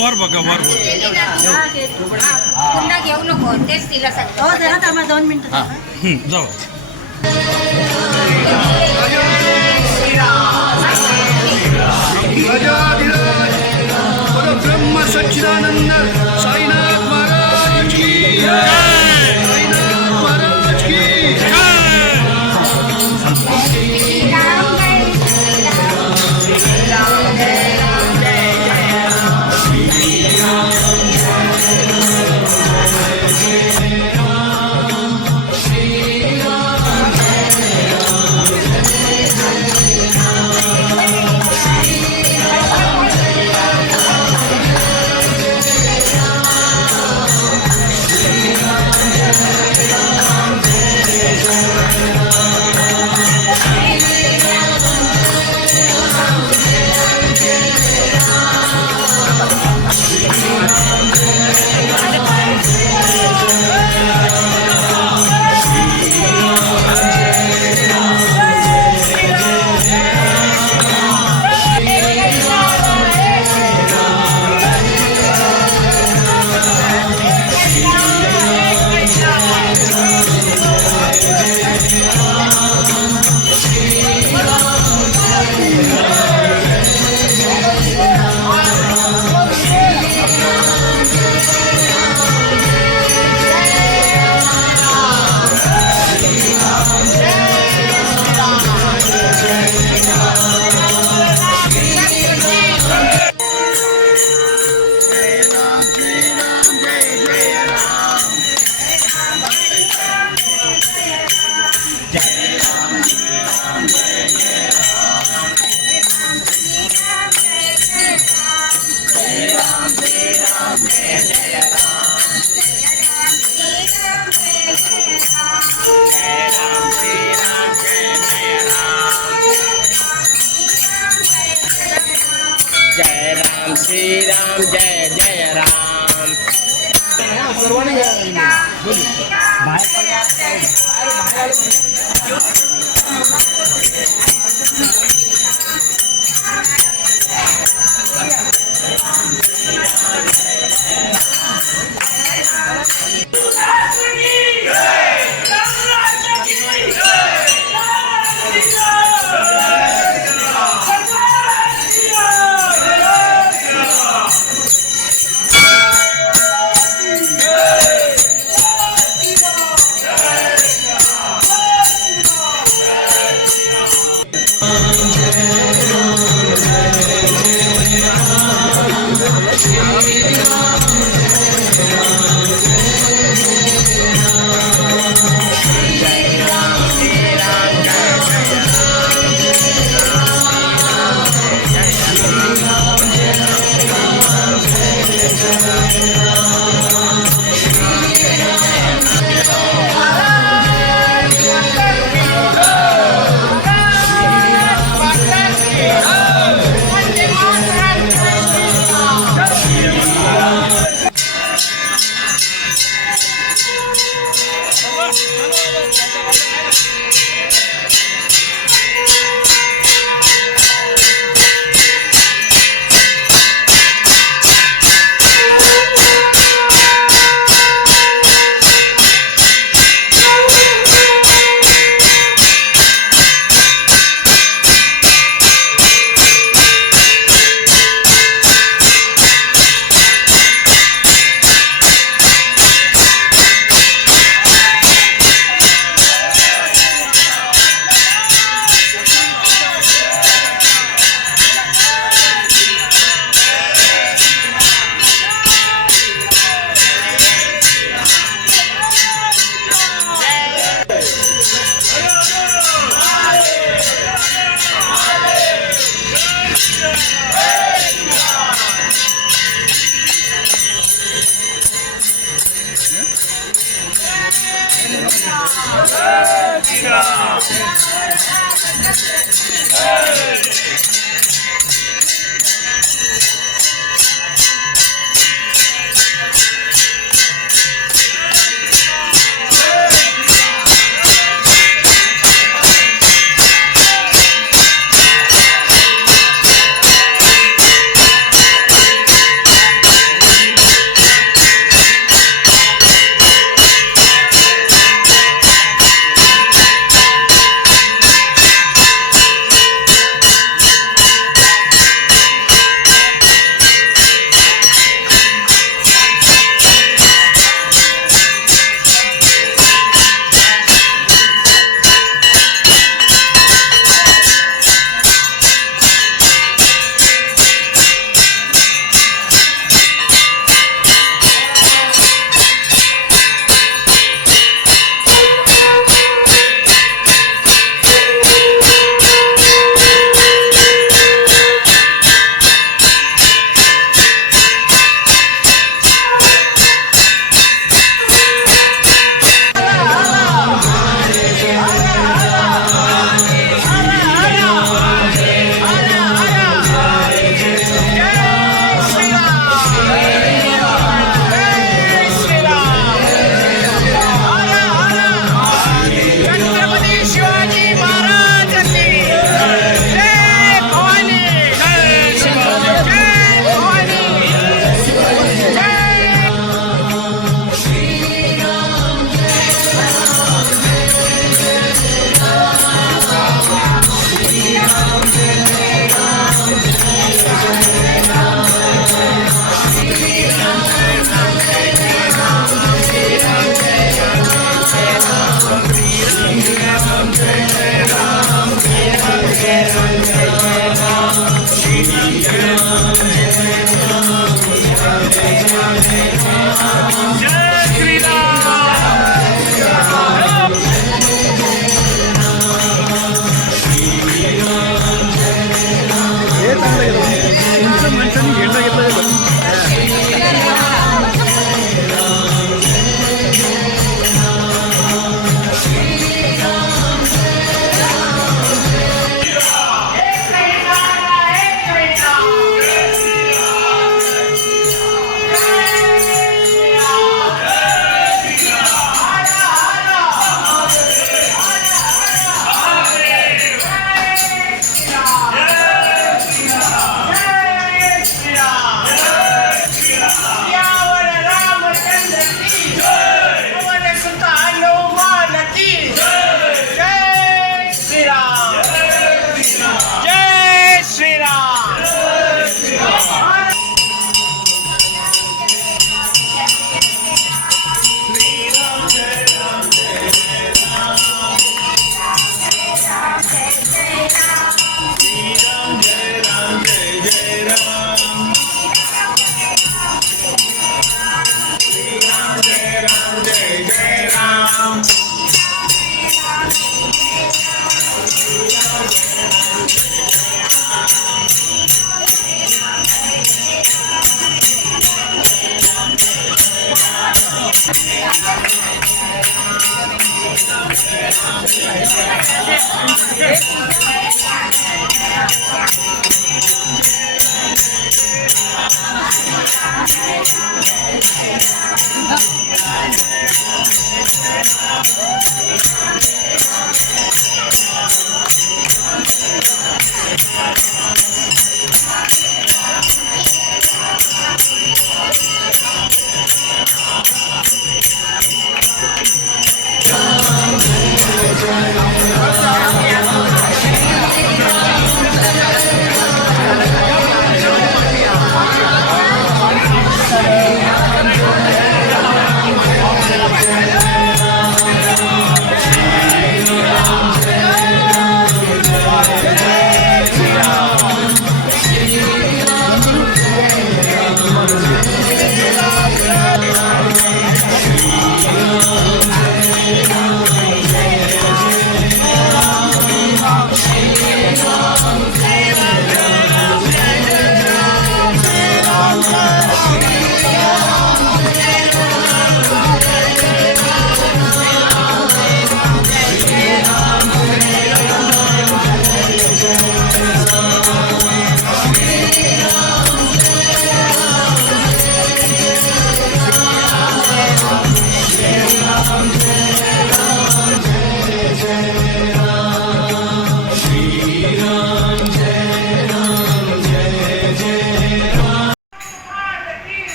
वर बघा वर पुन्हा घेऊ नको तेच तिला सांग. हो जरा थांबा 2 मिनिटं जाऊ. श्रीराम ब्रह्म सच्चिदानंद साईनाथ महाराज की साईनाथ महाराज की जय राम श्री राम जय जय राम। जय हे चांगलं घेतलं तुमच्या माणसांनी झेंडा घेतला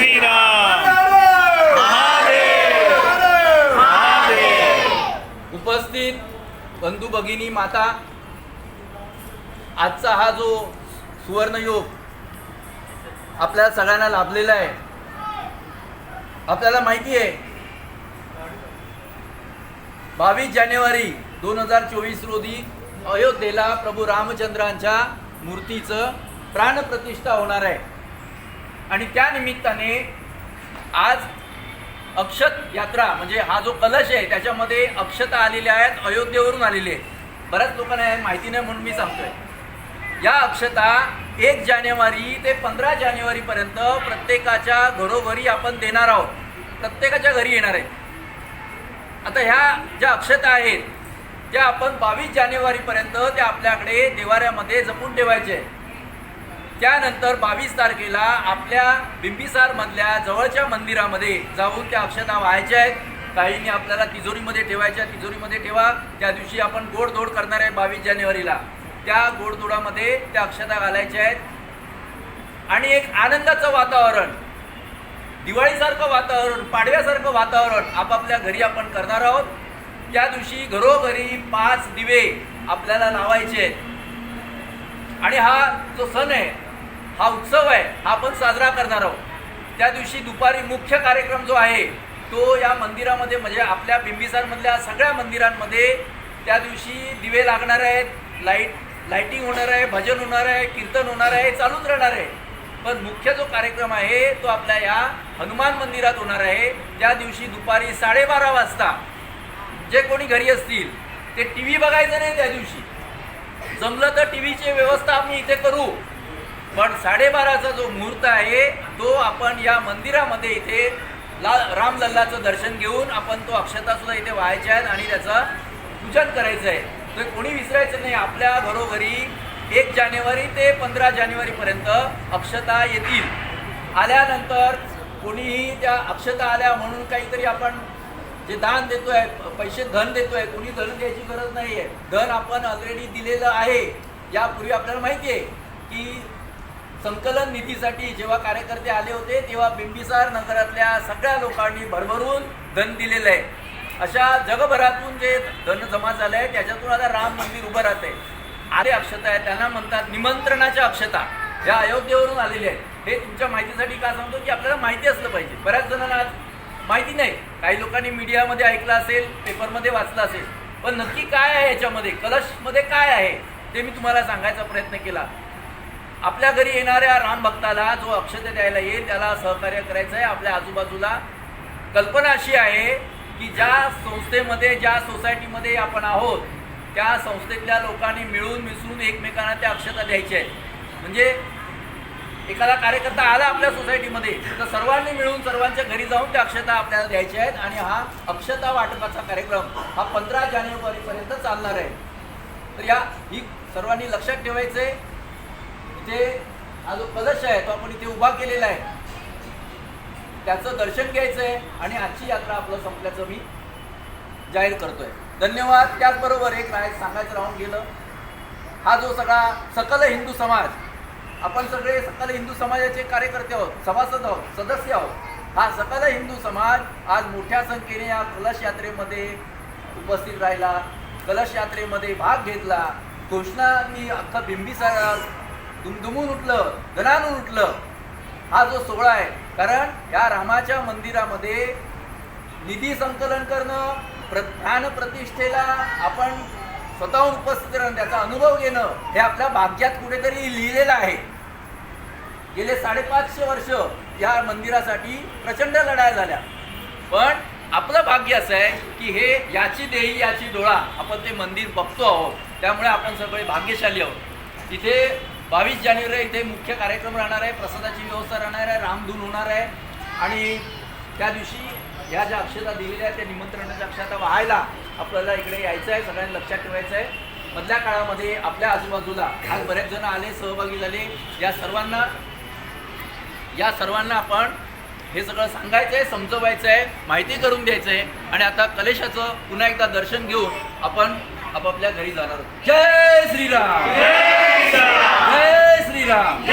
श्रीराम. उपस्थित बंधू भगिनी माता, आजचा हा जो सुवर्णयोग आपल्याला सगळ्यांना लाभलेला आहे. आपल्याला माहिती आहे 22 जानेवारी 2024 रोजी अयोध्येला प्रभू रामचंद्रांच्या मूर्तीचं प्राणप्रतिष्ठा होणार आहे आणि त्या निमित्ताने आज अक्षत यात्रा म्हणजे हा जो कलश आहे त्याच्यामध्ये अक्षता आलेल्या आहेत, अयोध्येवरून आलेले आहेत. बऱ्याच लोकांना माहिती नाही म्हणून मी सांगतोय. या अक्षता 1 जानेवारी ते 15 जानेवारीपर्यंत प्रत्येकाच्या घरोघरी आपण देणार आहोत, प्रत्येकाच्या घरी येणार आहेत. आता ह्या ज्या अक्षता आहेत त्या आपण 22 जानेवारीपर्यंत त्या आपल्याकडे देवाऱ्यामध्ये जपून ठेवायचे आहे. त्यानंतर 22 तारखेला आपल्या बिंबिसारमधल्या जवळच्या मंदिरामध्ये जाऊन त्या अक्षता वाहायच्या आहेत. काहींनी आपल्याला तिजोरीमध्ये ठेवायच्या, तिजोरीमध्ये ठेवा. त्या दिवशी आपण गोडधोड करणार आहे 22 जानेवारीला. त्या गोडधोडामध्ये त्या अक्षता घालायच्या आहेत आणि एक आनंदाचं वातावरण, दिवाळीसारखं वातावरण, पाडव्यासारखं वातावरण आपापल्या घरी आपण करणार आहोत. त्या दिवशी घरोघरी 5 दिवे आपल्याला लावायचे आहेत आणि हा जो सण आहे, हा उत्सव आहे, हा आपण साजरा करणार आहोत. त्या दिवशी दुपारी मुख्य कार्यक्रम जो आहे तो या मंदिरामध्ये म्हणजे आपल्या बिंबिसारमधल्या सगळ्या मंदिरांमध्ये त्या दिवशी दिवे लागणार आहेत, लाइटिंग होणार आहे, भजन होणार आहे, कीर्तन होणार आहे, चालूच राहणार आहे. पण मुख्य जो कार्यक्रम आहे तो आपल्या या हनुमान मंदिरात होणार आहे. त्या दिवशी दुपारी 12:30 वाजता जे कोणी घरी असतील ते TV बघायचं नाही. त्या दिवशी जमलं तर TVची व्यवस्था आम्ही इथे करू, पण 12:30चा जो मुहूर्त आहे तो आपण या मंदिरामध्ये इथे रामलल्लाचं दर्शन घेऊन आपण तो अक्षता सुद्धा इथे वाहायच्या आहेत आणि त्याचं पूजन करायचं आहे. तर कोणी विसरायचं नाही. आपल्या घरोघरी 1 जानेवारी ते 15 जानेवारीपर्यंत अक्षता येतील. आल्यानंतर कोणीही त्या अक्षता आल्या म्हणून काहीतरी आपण जे दान देतोय, पैसे धन देतोय, कोणी धन द्यायची गरज नाही आहे. धन आपण ऑलरेडी दिलेलं आहे. यापूर्वी आपल्याला माहिती आहे की संकलन निधीसाठी जेव्हा कार्यकर्ते आले होते तेव्हा बिंबिसार नगरातल्या सगळ्या लोकांनी भरभरून धन दिलेलं आहे. अशा जगभरातून जे धन जमा झालं आहे त्याच्यातून आता राम मंदिर उभं राहते. आले अक्षता आहेत त्यांना म्हणतात निमंत्रणाच्या अक्षता, या अयोध्येवरून आलेल्या आहेत. हे तुमच्या माहितीसाठी का सांगतो की आपल्याला माहिती असलं पाहिजे. बऱ्याच जणांना आज माहिती नाही. काही लोकांनी मीडियामध्ये ऐकलं असेल, पेपरमध्ये वाचलं असेल, पण नक्की काय आहे याच्यामध्ये, कलशमध्ये काय आहे ते मी तुम्हाला सांगायचा प्रयत्न केला. आपल्या घरी येणाऱ्या राम भक्ताला जो अक्षता द्यायला येईल त्याला सहकार्य करायचं आहे. आपल्या आजूबाजूला कल्पना अशी आहे की ज्या संस्थेमध्ये, ज्या सोसायटीमध्ये आपण आहोत त्या संस्थेतल्या लोकांनी मिळून मिसळून एकमेकांना त्या अक्षता द्यायच्या आहेत. म्हणजे एखादा कार्यकर्ता आला आपल्या सोसायटीमध्ये तर सर्वांनी मिळून सर्वांच्या घरी जाऊन त्या अक्षता आपल्याला द्यायच्या आहेत आणि हा अक्षता वाटपाचा कार्यक्रम हा 15 जानेवारीपर्यंत चालणार आहे. तर ही सर्वांनी लक्षात ठेवायचं आहे. इथे हा जो कलश आहे तो आपण इथे उभा केलेला आहे, त्याचं दर्शन घ्यायचं आहे आणि आजची यात्रा आपलं संपल्याचं मी जाहीर करतोय. धन्यवाद. त्याचबरोबर एक सांगायचं राहून गेलं, हा जो सगळा सकल हिंदू समाज, आपण सगळे सकल हिंदू समाजाचे कार्यकर्ते आहोत, सभासद आहोत, सदस्य आहोत. हा सकल हिंदू समाज आज मोठ्या संख्येने या कलश यात्रेमध्ये उपस्थित राहिला, कलश यात्रेमध्ये भाग घेतला. घोषणांनी अख्खा बिंबिसार दुमदुमून उठलं, गणानून उठलं हा जो सोहळा आहे. कारण या रामाच्या मंदिरामध्ये निधी संकलन करणं, प्राणप्रतिष्ठेला आपण स्वतःहून उपस्थित राहणं, त्याचा अनुभव घेणं हे आपल्या भाग्यात कुठेतरी लिहिलेलं आहे. गेले 550 वर्ष या मंदिरासाठी प्रचंड लढाया झाल्या, पण आपलं भाग्य असं आहे की हे याची देही याची डोळा आपण ते मंदिर बघतो आहोत. त्यामुळे आपण सगळे भाग्यशाली आहोत. इथे 22 जानेवारी इथे मुख्य कार्यक्रम राहणार आहे, प्रसादाची व्यवस्था राहणार आहे, रामधून होणार आहे आणि त्या दिवशी ह्या ज्या अक्षता दिलेल्या आहेत त्या निमंत्रणाच्या अक्षता वाहायला आपल्याला इकडे यायचं आहे. सगळ्यांनी लक्षात ठेवायचं आहे. मधल्या काळामध्ये आपल्या आजूबाजूला आज बरेच जण आले, सहभागी झाले. या सर्वांना आपण हे सगळं सांगायचं आहे, समजवायचं आहे, माहिती करून द्यायचं आहे आणि आता कलशाचं पुन्हा एकदा दर्शन घेऊन आपण आपापल्या घरी जाणार आहोत. जय श्रीराम, जय श्रीराम, जय श्रीराम.